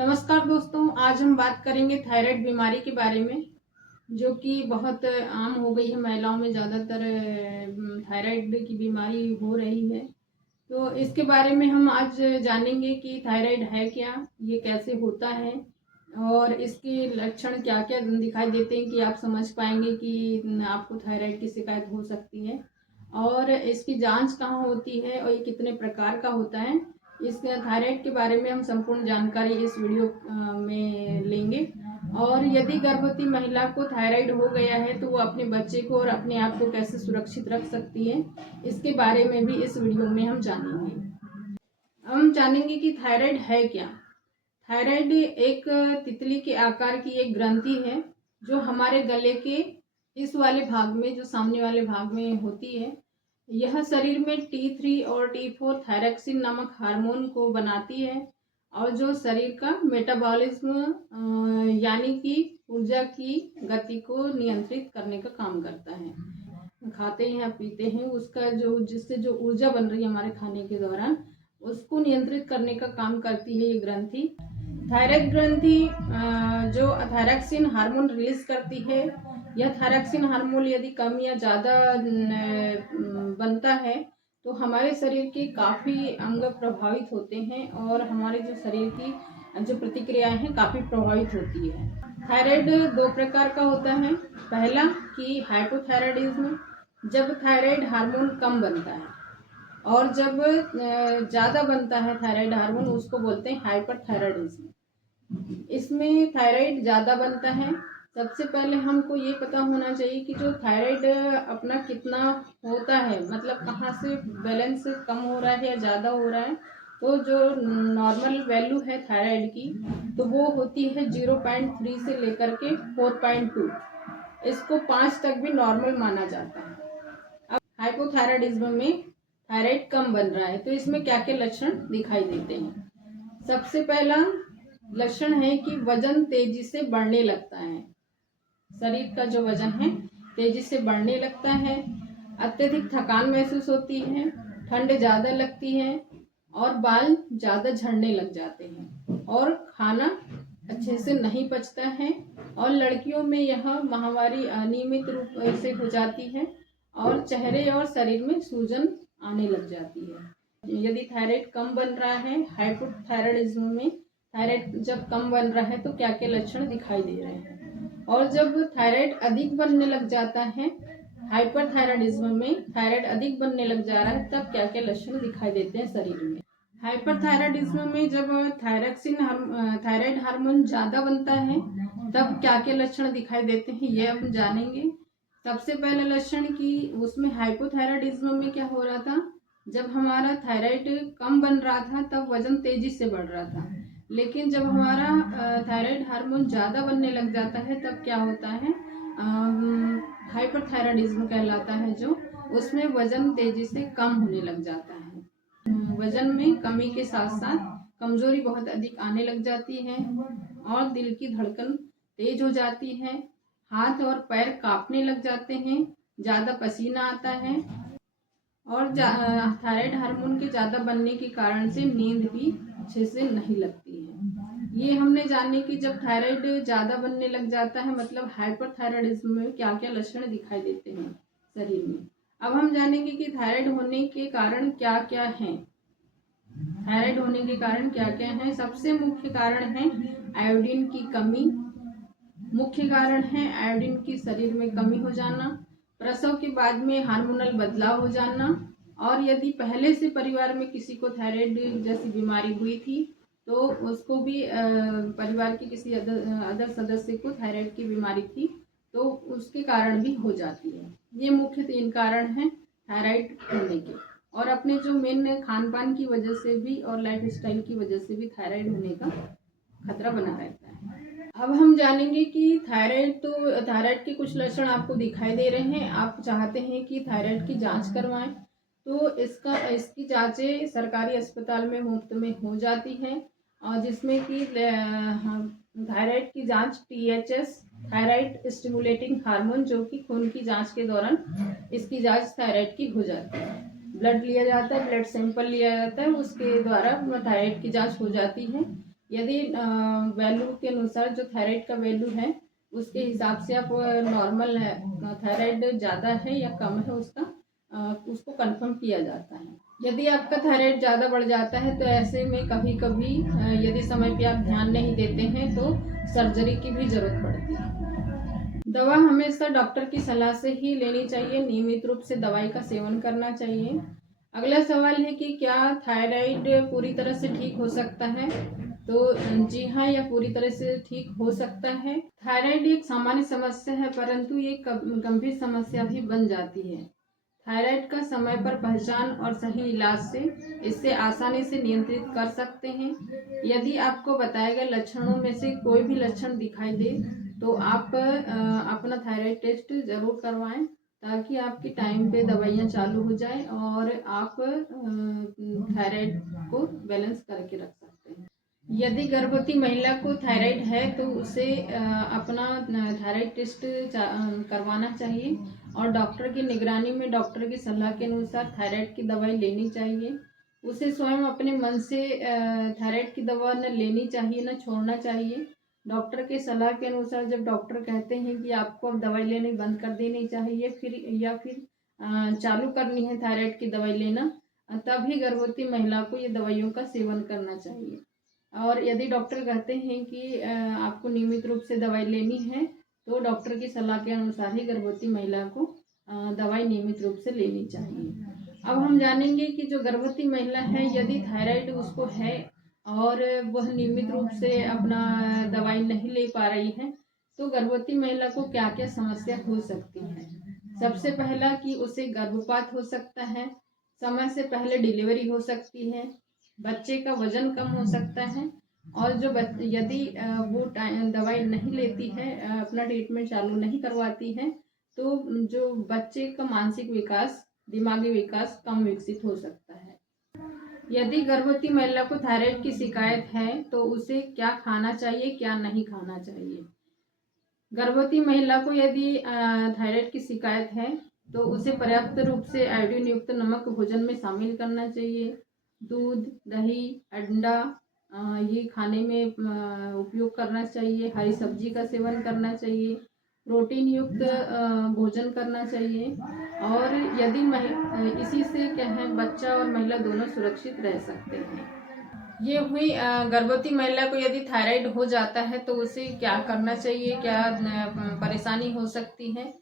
नमस्कार दोस्तों, आज हम बात करेंगे थायराइड बीमारी के बारे में, जो कि बहुत आम हो गई है। महिलाओं में ज़्यादातर थायराइड की बीमारी हो रही है। तो इसके बारे में हम आज जानेंगे कि थायराइड है क्या, ये कैसे होता है और इसके लक्षण क्या क्या दिखाई देते हैं कि आप समझ पाएंगे कि आपको थायराइड की शिकायत हो सकती है, और इसकी जांच कहाँ होती है और ये कितने प्रकार का होता है। इस थायराइड के बारे में हम संपूर्ण जानकारी इस वीडियो में लेंगे। और यदि गर्भवती महिला को थायराइड हो गया है तो वो अपने बच्चे को और अपने आप को कैसे सुरक्षित रख सकती है, इसके बारे में भी इस वीडियो में हम जानेंगे कि थायराइड है क्या। थायराइड एक तितली के आकार की एक ग्रंथि है जो हमारे गले के इस वाले भाग में, जो सामने वाले भाग में होती है। यह शरीर में T3 और T4 थायरॉक्सिन नामक हार्मोन को बनाती है और जो शरीर का मेटाबॉलिज्म यानी कि ऊर्जा की गति को नियंत्रित करने का काम करता है। खाते हैं या पीते हैं, उसका जिससे जो ऊर्जा बन रही है हमारे खाने के दौरान, उसको नियंत्रित करने का काम करती है ये ग्रंथि। थायराइड ग्रंथि जो थायरॉक्सिन हार्मोन रिलीज करती है। यह थायरॉक्सिन हार्मोन यदि कम या ज़्यादा बनता है तो हमारे शरीर के काफ़ी अंग प्रभावित होते हैं और हमारे जो शरीर की जो प्रतिक्रियाएं हैं काफ़ी प्रभावित होती है। थायराइड दो प्रकार का होता है। पहला कि हाइपोथायराइडिज्म, जब थायराइड हार्मोन कम बनता है, और जब ज़्यादा बनता है थायराइड हार्मोन, उसको बोलते हैं हाइपरथायराइडिज्म। इसमें थायराइड ज़्यादा बनता है। सबसे पहले हमको ये पता होना चाहिए कि जो थायराइड अपना कितना होता है, मतलब कहाँ से बैलेंस कम हो रहा है या ज़्यादा हो रहा है। तो जो नॉर्मल वैल्यू है थायराइड की, तो वो होती है 0.3 से लेकर के 4.2। इसको 5 तक भी नॉर्मल माना जाता है। अब हाइपोथायराइडिज्म में थायराइड कम बन रहा है तो इसमें क्या क्या लक्षण दिखाई देते हैं। सबसे पहला लक्षण है कि वजन तेजी से बढ़ने लगता है। शरीर का जो वजन है तेजी से बढ़ने लगता है। अत्यधिक थकान महसूस होती है, ठंड ज़्यादा लगती है और बाल ज़्यादा झड़ने लग जाते हैं, और खाना अच्छे से नहीं पचता है। और लड़कियों में यह माहवारी अनियमित रूप से हो जाती है और चेहरे और शरीर में सूजन आने लग जाती है। यदि थायराइड कम बन रहा है हाइपोथायराइडिज्म में, थायराइड जब कम बन रहा है तो क्या क्या लक्षण दिखाई दे रहे हैं। और जब थायराइड अधिक बनने लग जाता है हाइपरथायराइडिज्म में, थायराइड अधिक बनने लग जा रहा है, तब क्या क्या लक्षण दिखाई देते हैं शरीर में। हाइपरथायराइडिज्म में जब थायराइड हार्मोन ज़्यादा बनता है तब क्या क्या लक्षण दिखाई देते हैं, ये हम जानेंगे। सबसे पहला लक्षण कि उसमें हाइपोथायराइडिज्म में क्या हो रहा था, जब हमारा थायराइड कम बन रहा था तब वजन तेजी से बढ़ रहा था। लेकिन जब हमारा थायराइड हार्मोन ज़्यादा बनने लग जाता है तब क्या होता है, हाइपरथायराइडिज्म कहलाता है, जो उसमें वजन तेजी से कम होने लग जाता है। वजन में कमी के साथ साथ कमजोरी बहुत अधिक आने लग जाती है और दिल की धड़कन तेज हो जाती है। हाथ और पैर कांपने लग जाते हैं, ज़्यादा पसीना आता है, और थायराइड हार्मोन के ज़्यादा बनने के कारण से नींद भी अच्छे से नहीं लगती है। ये हमने जाने कि जब थायराइड ज़्यादा बनने लग जाता है, मतलब हाइपरथायराइडिज्म में क्या क्या लक्षण दिखाई देते हैं शरीर में। अब हम जानेंगे कि थायराइड होने के कारण क्या क्या हैं। थायराइड होने के कारण क्या क्या हैं। सबसे मुख्य कारण है आयोडीन की कमी। मुख्य कारण है आयोडीन की शरीर में कमी हो जाना, प्रसव के बाद में हार्मोनल बदलाव हो जाना, और यदि पहले से परिवार में किसी को थायराइड जैसी बीमारी हुई थी तो उसको भी परिवार के किसी अदर सदस्य को थायराइड की बीमारी थी तो उसके कारण भी हो जाती है। ये मुख्य 3 कारण हैं थायराइड होने के, और अपने जो मेन खान पान की वजह से भी और लाइफ स्टाइल की वजह से भी थायराइड होने का खतरा बना रहता है। अब हम जानेंगे कि थायराइड के कुछ लक्षण आपको दिखाई दे रहे हैं। आप चाहते हैं कि थायराइड की जांच करवाएं तो इसकी जांचें सरकारी अस्पताल में मुफ्त में हो जाती हैं, और जिसमें कि थायराइड की जांच THS थायराइड स्टिमुलेटिंग हार्मोन, जो कि खून की जांच के दौरान इसकी जांच थायराइड की हो जाती है। ब्लड लिया जाता है, ब्लड सैंपल लिया जाता है, उसके द्वारा थायराइड की जांच हो जाती है। यदि वैल्यू के अनुसार जो थायराइड का वैल्यू है उसके हिसाब से आप नॉर्मल है, थायराइड ज़्यादा है या कम है उसको कंफर्म किया जाता है। यदि आपका थायराइड ज़्यादा बढ़ जाता है तो ऐसे में कभी कभी यदि समय पे आप ध्यान नहीं देते हैं तो सर्जरी की भी ज़रूरत पड़ती है। दवा हमेशा डॉक्टर की सलाह से ही लेनी चाहिए, नियमित रूप से दवाई का सेवन करना चाहिए। अगला सवाल है कि क्या थायराइड पूरी तरह से ठीक हो सकता है? तो जी हाँ, यह पूरी तरह से ठीक हो सकता है। थायराइड एक सामान्य समस्या है, परंतु ये गंभीर समस्या भी बन जाती है। थायराइड का समय पर पहचान और सही इलाज से इसे आसानी से नियंत्रित कर सकते हैं। यदि आपको बताए गए लक्षणों में से कोई भी लक्षण दिखाई दे तो आप अपना थायराइड टेस्ट जरूर करवाएं, ताकि आपकी टाइम पे दवाइयाँ चालू हो जाए और आप थायराइड को बैलेंस करके रख सकते हैं। यदि गर्भवती महिला को थायराइड है तो उसे अपना थायराइड टेस्ट करवाना चाहिए और डॉक्टर की निगरानी में डॉक्टर की सलाह के अनुसार थायराइड की दवाई लेनी चाहिए। उसे स्वयं अपने मन से थायराइड की दवा न लेनी चाहिए, न छोड़ना चाहिए। डॉक्टर के सलाह के अनुसार जब डॉक्टर कहते हैं कि आपको अब दवाई लेनी बंद कर देनी चाहिए फिर चालू करनी है थायराइड की दवाई लेना, तभी गर्भवती महिला को ये दवाइयों का सेवन करना चाहिए। और यदि डॉक्टर कहते हैं कि आपको नियमित रूप से दवाई लेनी है तो डॉक्टर की सलाह के अनुसार ही गर्भवती महिला को दवाई नियमित रूप से लेनी चाहिए। अब हम जानेंगे कि जो गर्भवती महिला है यदि थायराइड उसको है और वह नियमित रूप से अपना दवाई नहीं ले पा रही है तो गर्भवती महिला को क्या क्या समस्या हो सकती है। सबसे पहला कि उसे गर्भपात हो सकता है, समय से पहले डिलीवरी हो सकती है, बच्चे का वजन कम हो सकता है और जो यदि वो दवाई नहीं लेती है, अपना ट्रीटमेंट चालू नहीं करवाती है तो जो बच्चे का मानसिक विकास, दिमागी विकास कम विकसित हो सकता है। यदि गर्भवती महिला को थायराइड की शिकायत है तो उसे क्या खाना चाहिए, क्या नहीं खाना चाहिए। गर्भवती महिला को यदि थायराइड की शिकायत है तो उसे पर्याप्त रूप से आयोडीन युक्त नमक भोजन में शामिल करना चाहिए। दूध, दही, अंडा ये खाने में उपयोग करना चाहिए। हरी सब्जी का सेवन करना चाहिए। प्रोटीन युक्त भोजन करना चाहिए और यदि इसी से क्या है बच्चा और महिला दोनों सुरक्षित रह सकते हैं। ये हुई गर्भवती महिला को यदि थायराइड हो जाता है तो उसे क्या करना चाहिए, क्या परेशानी हो सकती है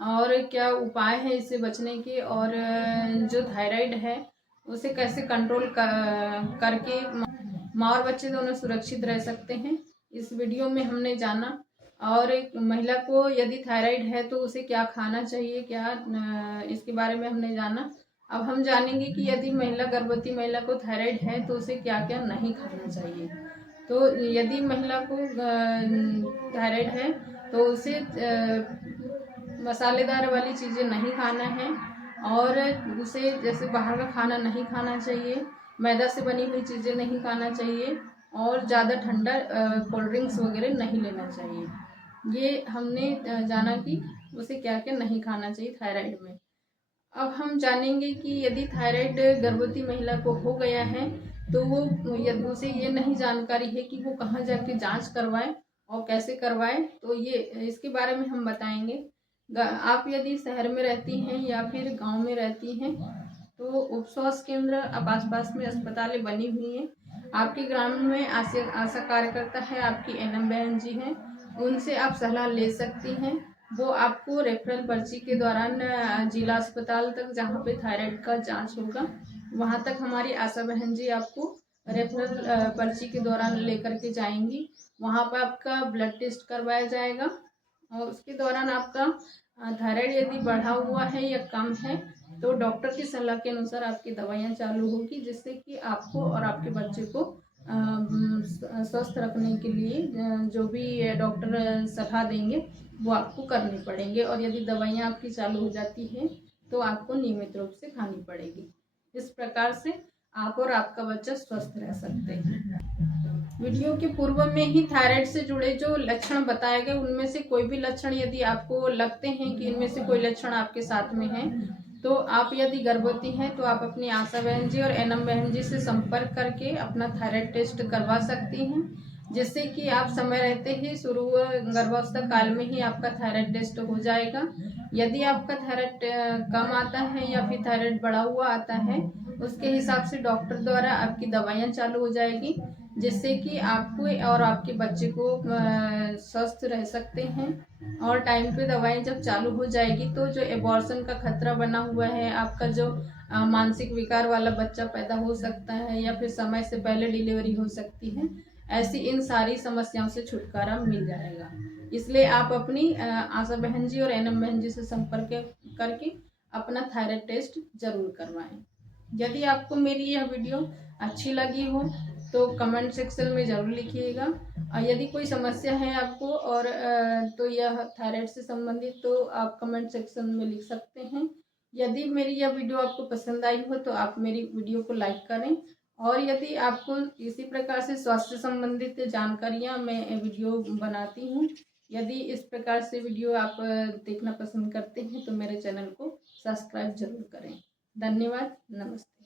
और क्या उपाय है इससे बचने के, और जो थायराइड है उसे कैसे कंट्रोल करके माँ और बच्चे दोनों सुरक्षित रह सकते हैं, इस वीडियो में हमने जाना। और एक महिला को यदि थायराइड है तो उसे क्या खाना चाहिए, क्या इसके बारे में हमने जाना। अब हम जानेंगे कि यदि गर्भवती महिला को थायराइड है तो उसे क्या क्या नहीं खाना चाहिए। तो यदि महिला को थायराइड है तो उसे मसालेदार वाली चीज़ें नहीं खाना है और उसे जैसे बाहर का खाना नहीं खाना चाहिए, मैदा से बनी हुई चीज़ें नहीं खाना चाहिए और ज़्यादा ठंडा कोल्ड ड्रिंक्स वगैरह नहीं लेना चाहिए। ये हमने जाना कि उसे क्या क्या नहीं खाना चाहिए थायराइड में। अब हम जानेंगे कि यदि थायराइड गर्भवती महिला को हो गया है तो वो यदि उसे ये नहीं जानकारी है कि वो कहाँ जाके जांच करवाए और कैसे करवाए, तो ये इसके बारे में हम बताएंगे। आप यदि शहर में रहती हैं या फिर गांव में रहती हैं तो उप स्वास्थ्य केंद्र अब आसपास में अस्पतालें बनी हुई हैं। आपके ग्राम में आशा कार्यकर्ता है, आपकी एनएम बहन जी हैं, उनसे आप सलाह ले सकती हैं। वो आपको रेफरल पर्ची के दौरान जिला अस्पताल तक जहाँ पे थायराइड का जांच होगा वहाँ तक हमारी आशा बहन जी आपको रेफरल पर्ची के दौरान लेकर के जाएंगी। वहाँ पर आपका ब्लड टेस्ट करवाया जाएगा और उसके दौरान आपका थायराइड यदि बढ़ा हुआ है या कम है तो डॉक्टर की सलाह के अनुसार आपकी दवाइयाँ चालू होगी, जिससे कि आपको और आपके बच्चे को स्वस्थ रखने के लिए जो भी डॉक्टर सलाह देंगे वो आपको करनी पड़ेंगे। और यदि दवाइयाँ आपकी चालू हो जाती हैं तो आपको नियमित रूप से खानी पड़ेगी। इस प्रकार से आप और आपका बच्चा स्वस्थ रह सकते हैं। वीडियो के पूर्व में ही थायराइड से जुड़े जो लक्षण बताए गए उनमें से कोई भी लक्षण यदि आपको लगते हैं कि इनमें से कोई लक्षण आपके साथ में है तो आप यदि गर्भवती हैं तो आप अपनी आशा बहन जी और एनम बहन जी से संपर्क करके अपना थायराइड टेस्ट करवा सकती हैं, जिससे कि आप समय रहते ही शुरू गर्भावस्था काल में ही आपका थायराइड टेस्ट हो जाएगा। यदि आपका थायराइड कम आता है या फिर थायराइड बढ़ा हुआ आता है, उसके हिसाब से डॉक्टर द्वारा आपकी दवाइयाँ चालू हो जाएगी, जिससे कि आपको और आपके बच्चे को स्वस्थ रह सकते हैं। और टाइम पे दवाएं जब चालू हो जाएगी तो जो एबॉर्शन का खतरा बना हुआ है, आपका जो मानसिक विकार वाला बच्चा पैदा हो सकता है या फिर समय से पहले डिलीवरी हो सकती है, ऐसी इन सारी समस्याओं से छुटकारा मिल जाएगा। इसलिए आप अपनी आशा बहन जी और एनम बहन जी से संपर्क करके अपना थायराइड टेस्ट जरूर करवाएं। यदि आपको मेरी यह वीडियो अच्छी लगी हो तो कमेंट सेक्शन में ज़रूर लिखिएगा। और यदि कोई समस्या है आपको और तो यह थायराइड से संबंधित, तो आप कमेंट सेक्शन में लिख सकते हैं। यदि मेरी यह वीडियो आपको पसंद आई हो तो आप मेरी वीडियो को लाइक करें। और यदि आपको इसी प्रकार से स्वास्थ्य संबंधित जानकारियाँ मैं वीडियो बनाती हूँ, यदि इस प्रकार से वीडियो आप देखना पसंद करते हैं तो मेरे चैनल को सब्सक्राइब जरूर करें। धन्यवाद। नमस्ते।